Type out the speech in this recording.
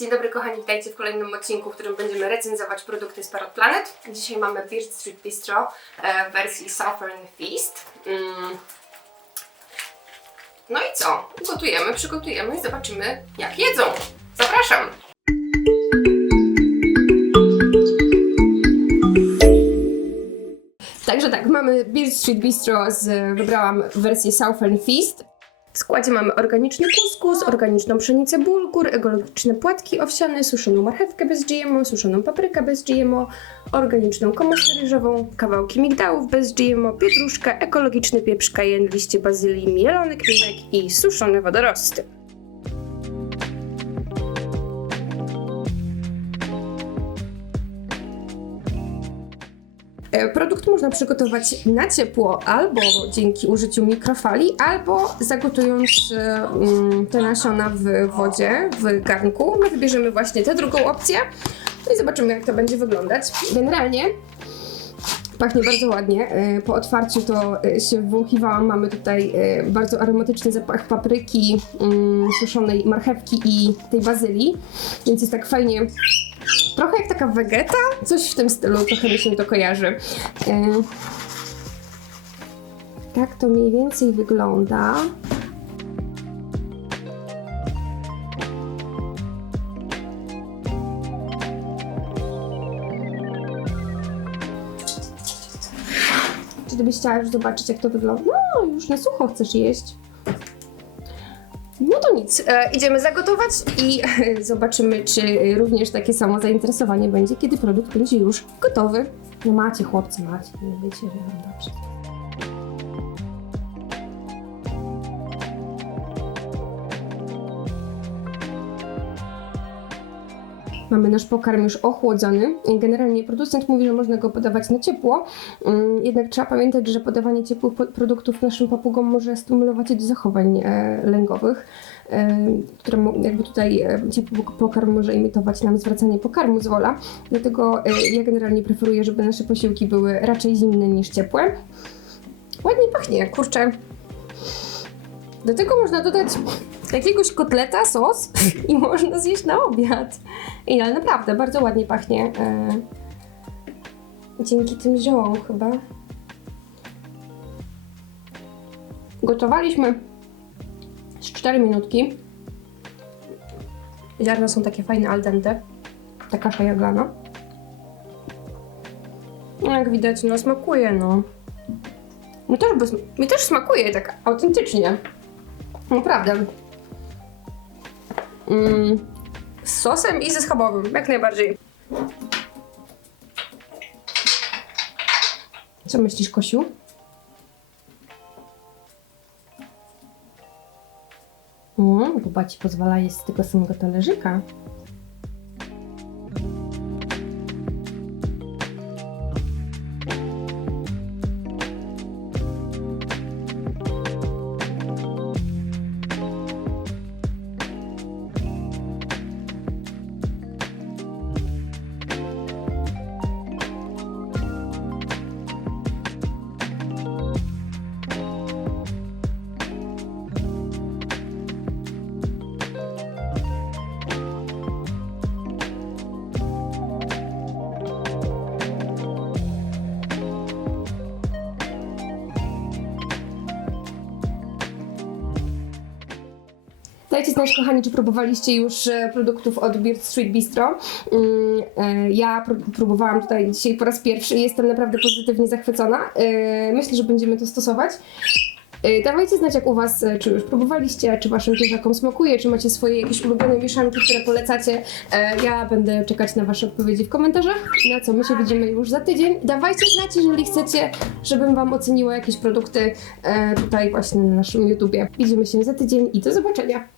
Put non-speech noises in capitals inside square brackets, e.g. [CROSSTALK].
Dzień dobry kochani, witajcie w kolejnym odcinku, w którym będziemy recenzować produkty z Parrot Planet. Dzisiaj mamy Beard Street Bistro e, w wersji Southern Feast. Mm. No i co? Gotujemy, przygotujemy i zobaczymy jak jedzą. Zapraszam! Także tak, mamy Beard Street Bistro, z, wybrałam wersję Southern Feast. W składzie mamy organiczny kuskus, organiczną pszenicę bulgur, ekologiczne płatki owsiane, suszoną marchewkę bez GMO, suszoną paprykę bez GMO, organiczną komosę ryżową, kawałki migdałów bez GMO, pietruszkę, ekologiczny pieprz kajen, liście bazylii, mielony kmienek i suszone wodorosty. Produkt można przygotować na ciepło albo dzięki użyciu mikrofali, albo zagotując e, mm, te nasiona w wodzie, w garnku. My wybierzemy właśnie tę drugą opcję i zobaczymy jak to będzie wyglądać. Generalnie pachnie bardzo ładnie. E, Po otwarciu to e, się wąchiwałam. Mamy tutaj e, bardzo aromatyczny zapach papryki, mm, suszonej marchewki i tej bazylii, więc jest tak fajnie Trochę taka wegeta, coś w tym stylu, trochę mi się to kojarzy. E, tak to mniej więcej wygląda. Czy gdybyś chciała już zobaczyć, jak to wygląda? No, już na sucho chcesz jeść. Nic, e, idziemy zagotować i [LAUGHS] zobaczymy, czy również takie samo zainteresowanie będzie, kiedy produkt będzie już gotowy. No macie, chłopcy, macie, wiecie, że wam dobrze. Mamy nasz pokarm już ochłodzony. Generalnie producent mówi, że można go podawać na ciepło, Mm, jednak trzeba pamiętać, że podawanie ciepłych produktów naszym papugom może stymulować je do zachowań e, lękowych, e, które jakby tutaj e, ciepły pokarm może imitować nam zwracanie pokarmu z wola. Dlatego ja generalnie preferuję, żeby nasze posiłki były raczej zimne niż ciepłe. Ładnie pachnie, kurczę. Do tego można dodać jakiegoś kotleta, sos i można zjeść na obiad. I ale naprawdę bardzo ładnie pachnie. E, dzięki tym ziołom chyba. Gotowaliśmy z 4 minutki. Ziarna są takie fajne al dente. Ta kasza Jak widać, no smakuje, no. Mi też, mi też smakuje tak autentycznie. Naprawdę. Mm, z sosem i ze schabowym, jak najbardziej. Co myślisz, Kosiu? Mm, chyba ci pozwala jeść z tego samego talerzyka. Dajcie znać, kochani, czy próbowaliście już e, produktów od Beard Street Bistro. Mm, e, Ja pró- próbowałam tutaj dzisiaj po raz pierwszy i jestem naprawdę pozytywnie zachwycona. E, Myślę, że będziemy to stosować. Dawajcie znać, jak u Was, czy już próbowaliście, czy Waszym zwierzakom smakuje, czy macie swoje jakieś ulubione mieszanki, które polecacie. Ja będę czekać na Wasze odpowiedzi w komentarzach, na co my się widzimy już za tydzień. Dawajcie znać, jeżeli chcecie, żebym Wam oceniła jakieś produkty tutaj właśnie na naszym YouTubie. Widzimy się za tydzień i do zobaczenia.